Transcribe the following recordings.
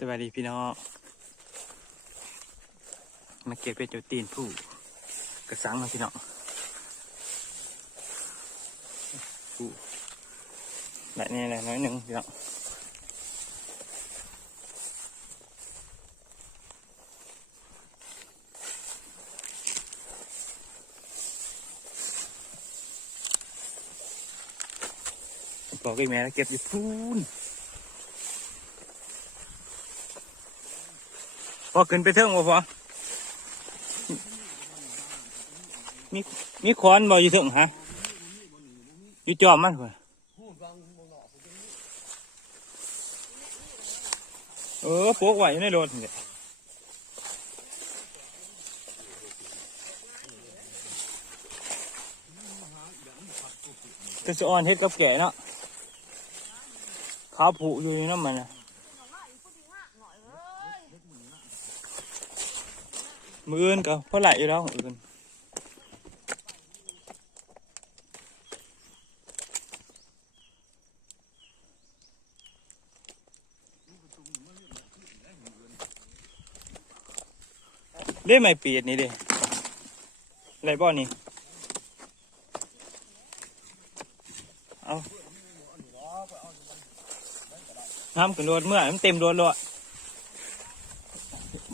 สวัสดีพี่น้อง มาเก็บเป็ดจุตีนผู้กระสังมาพี่น้องผู้แบบนี้แหละน้อยหนึ่งพี่น้องบอกไอ้แม่แล้วเก็บอยู่พูน พอขึ้นไปเทิงบ่พอมีมีขอนบ่อยู่เทิงฮะอยู่จอมมันพุ่นเออโปกไว้อยู่ในรถเนี่แหละก็จะอ่อนเฮ็ดกับแก่เนาะขาผุอยู่น้ำมันนะ มืออื่นก็เพราะไหลอยู่แล้วมืออื่นเล่ไม่ปีดนี่ด้อะไรบ่อนี่เอาน้ำขึ้นรถเมื่อมันเต็มรถแล้ว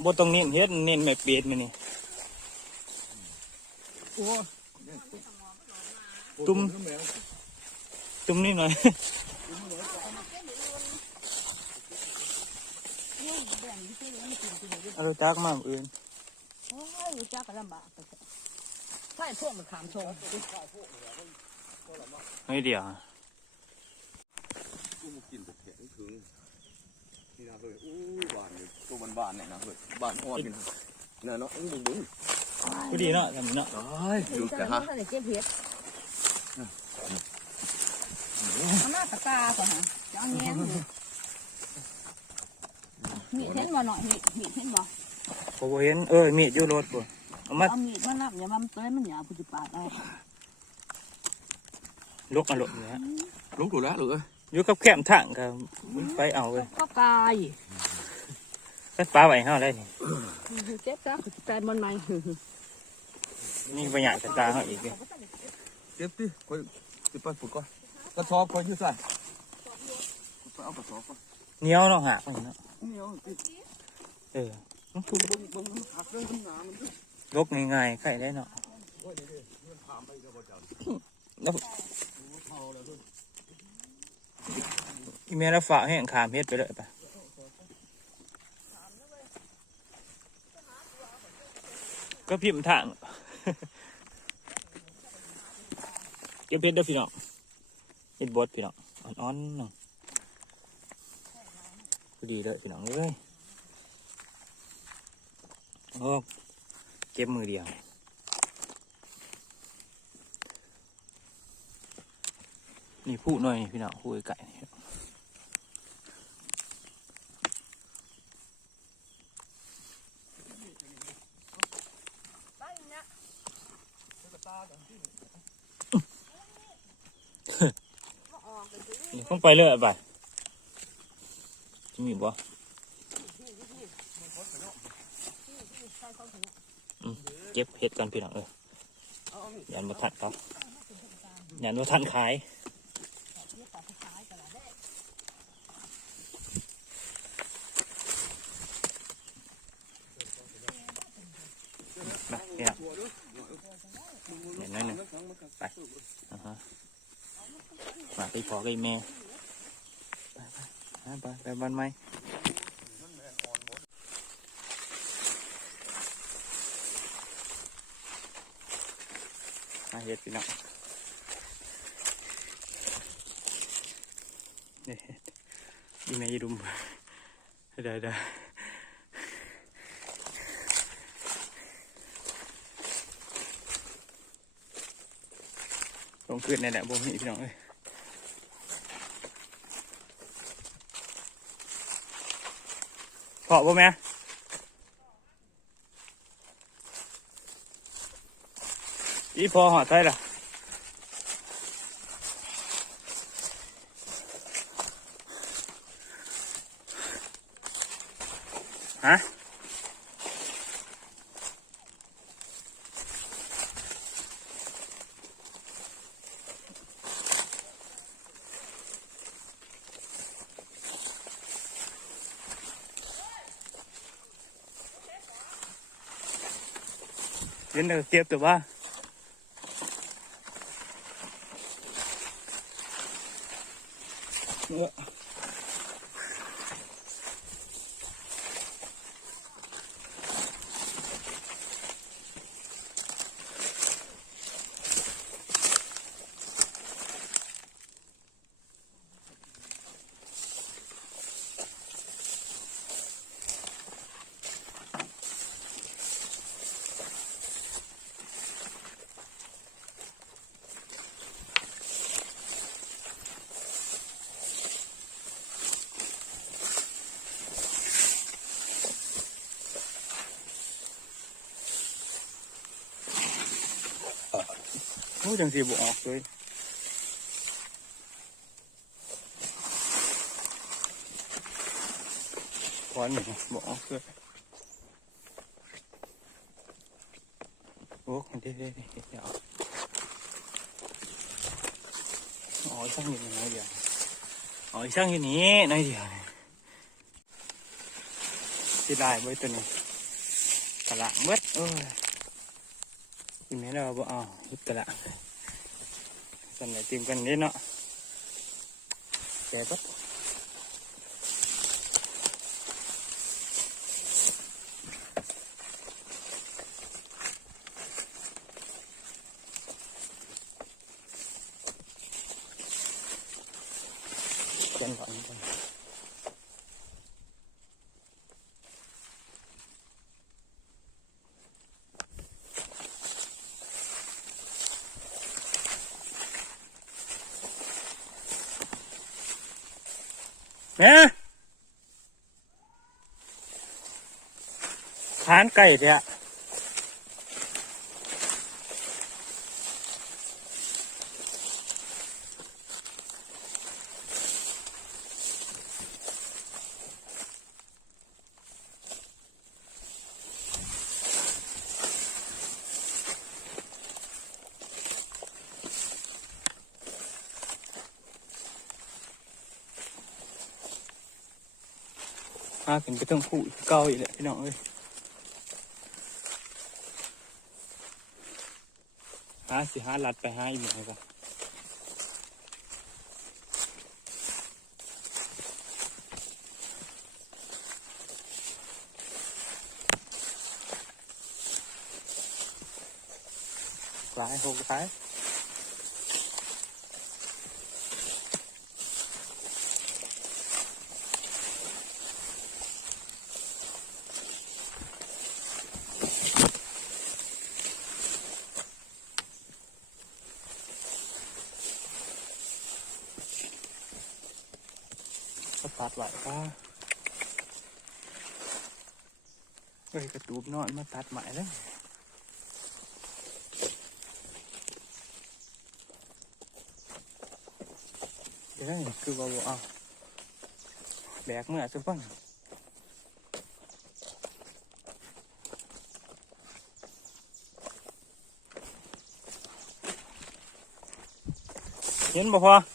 บตรงนี้เฮ็ดเน้นไม่ปีดมานี่ตุ้มตุ้มนี่หน่อยเอารถจักรมามื้ออื่นโอ้ยรู้จักก็ลำบากไปเถอะใช่พวกมันขามชงเฮ้ยเดี๋ยว กูมากินแต่แข็งถึง นี่นะเฮ้ยอู้บ้านเนี่ยตัวบ้านบ้านๆเนี่ยนะเฮ้ยบ้านอ่อนนี่นะเนี่ยเนาะอุ้งบุ้งก็ดีเนาะทำเนาะตายดูแต่ฮะถ้าได้เจ็บเห็ดเอาหน้าตะกาก่อนฮะจะเอาแง้มดูมีดเห็นบ่หน่อยมีดมีดเห็นบ่ผมบ่เห็นเออมีดอยู่รถปุ่นเอามาเอามีดมานับอย่ามันเต้ยมันหยาผู้จิปาดเอาลกมาลกเนี่ยลุกถูกแล้วหรือ อยู่กับแคมทางก็ไปเอาเลยก็กายไปปลาไว้เฮาได้นี่เจ็บจ้ะแฟนมันใหม่นี่ประหยัดสตาเฮาอีกเลยเก็บดิคอยติดไปฝึกก่อนกระสอบคอยยืดใส่ไปเอากระสอบก่อนเหนียวเนาะหักมันเนาะนี่เอาติดเออมันถูกเบิ้งเบิ้งมันหักเรื่องมันหนามันด้วยลกง่ายๆใครได้เนาะโอ้ย อีเมลฝากให้ขามเฮ็ดไปเลยปะก็พิมพ์ทางเก็บเพชรเด้พี่น้องเฮ็ดบดพี่น้องอ่อนๆนึ่งดีเลยพี่น้องเอ้ยโอ้เก็บมือเดียว นี่พูดหน่อยนี่พี่น้องพูดไก่นี่นี่ต้องไปเลยไปจะมีบ่เก็บเห็ดกันพี่น้องเออยันมาทันเขายันมาทันขายมาเนี่ยเห็นไหมหนึ่งไปอ่าฮะ มาไปพอกับไอแม่ไปไปบ้านไหมมาเห็ดพี่น้องนี่ดีไหมยีดุมได้ได้ลงขึ้นในแหละบ่มีพี่น้องเอ้ย พอบ่แม่อีพอห อดใช่ล่ะ ฮะเล่นเดี๋ยวเก็บแต่ว่าเออ โอ้จังสีบออกเลยควันนี่บออกเลยโอ้เดี๋ยวเดี๋ยวเดี๋ยวเดี๋ยวอ๋อช่างอยู่นี่น้อยเดียวอ๋อช่างอยู่นี่น้อยเดียวสิได้เว้ยตัวนี้กระลังเบิดโอ้ย กินไม่ได้บ่เอาฮิตกะละสันไหนติมกันนิดเนาะแกปั๊บเกินก่อน กันแม่ทานไก่เถอะ หาขึ้นไปต้องผู้เก่าอีกแหละพี่น้องเอ้ยหาสิหาลัดไปหาอีกหน่อยก่อนหลายหกหลาย ก็ ตัดไหลว่าเฮ้ยกระตูบนอนมาตัดใหม่แล้วเดี๋ยวนี่คือว่าบ่เอาแบกเมื่อสักฟังเห็นบ่พอ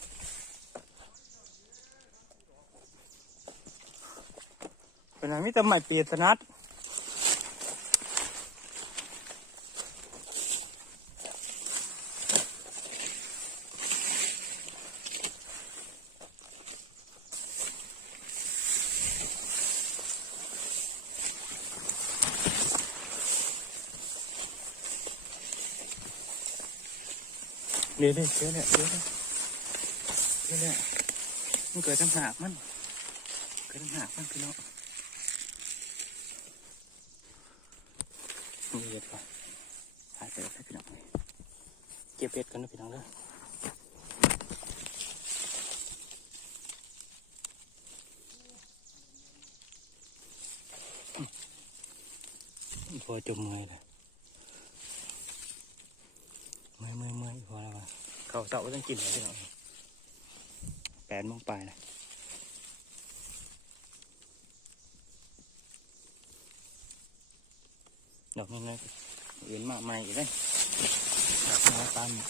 เป็นอะไรมิตรใหม่เปลี่ยนสนัดเดี๋ยวดิเดี๋ยวเดี๋ยเดี๋ยวเดี๋ยเดี๋ยวเดี๋ยมันเกิดทั้งหากมัน เกิดทั้งหากมันพี่น้อง นี่เห็ดก่อนหายไปแล้วพี่น้องเลยเก็บเห็ดกันนะพี่น้องเด้อพอจมเมื่อยเลยเมื่อยเมื่อยเมื่อยพอแล้ววะเขาเสาก็ต้องกินเลยพี่น้องแปดโมงปลายนะ ดอกนี้เลยอื่นมาใหม่อีกเลยดอกน้ำตาลนี่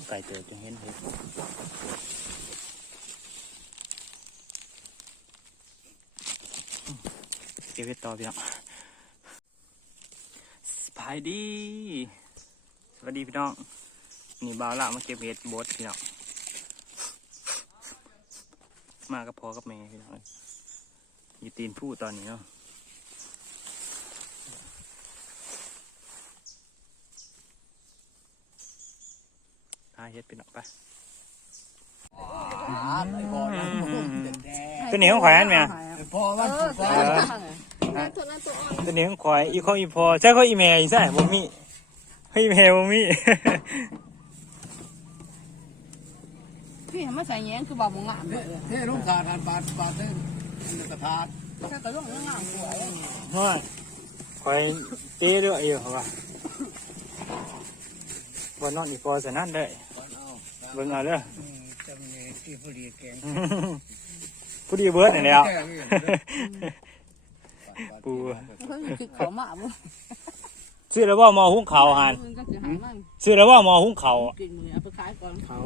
งไก่เติบจะเห็นเห็ดเก็บเห็ดต่อพี่น้องสบายดี สวัสดีพี่น้อง นี่บ่าวละมาเก็บเห็ดบดพี่น้อง มากับพ่อกับแม่พี่น้องเอ้ยอยู่ตีนผู้ตอนนี้เนาะหาเห็ดพี่น้องไปไอ้บ่อนะแดงตัวนี้ของข่อยอันไหมอะพอมันเออพอใส่มันข้างเลยตัวนั้นตัวอ่อนตัวนี้ของข่อยอีข้ออีพอใช่ข้ออีแม่อีใช่บ่มีข้ออีแม่บ่มี พี่ไม่ใส่แย้งคือบ่าวงามเลยเท่ลูกขาดบาทบาทเท่นี่กระทาดถ้าก็ต้องงามสวยฮอดข่อยเต้ด้วยอยู่เหรอวะบ่นอนอีกพอสนั่นเด้เบิ่งเอาเด้อจำเนี่ยที่ผู้ดีแกงผู้ดีเบิร์ดนี่แล้วปูเพิ่งคิดเขามาบ่ซื้อแล้วว่ามอหุงข้าหันมึงก็สิหามันซื้อแล้วว่ามอหุงข้ากินมือเอาไปขายก่อนเขา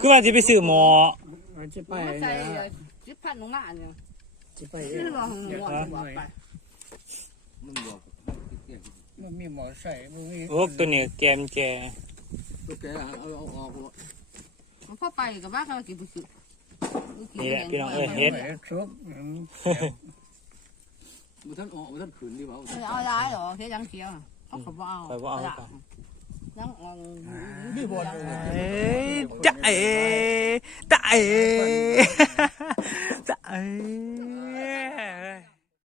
คือว่าสิไปซื้อหมอมันจะไปไปใส่นะจิบพันหนูงานเนี่ยจะไปซื้อรอของหนูอะบอกไปมันบอกมันมีหมอใส่มันมีโอ้ตัวนี้แกมแกตัวแกเอาเอาออกมันพอไปกับว่าเขากินไปซื้อนี่แหละพี่น้องเอ้ยเฮ็ดชุบมันท่านออกมันท่านขืนดีเปล่าเอาย้ายเหรอเฮ็ดยังเขียวเขาเขาบ่เอาไปบ่เอาไป ยังอ่อนมีบอลเอ้ยจะเอ๋จะเอ๋จะเอ๋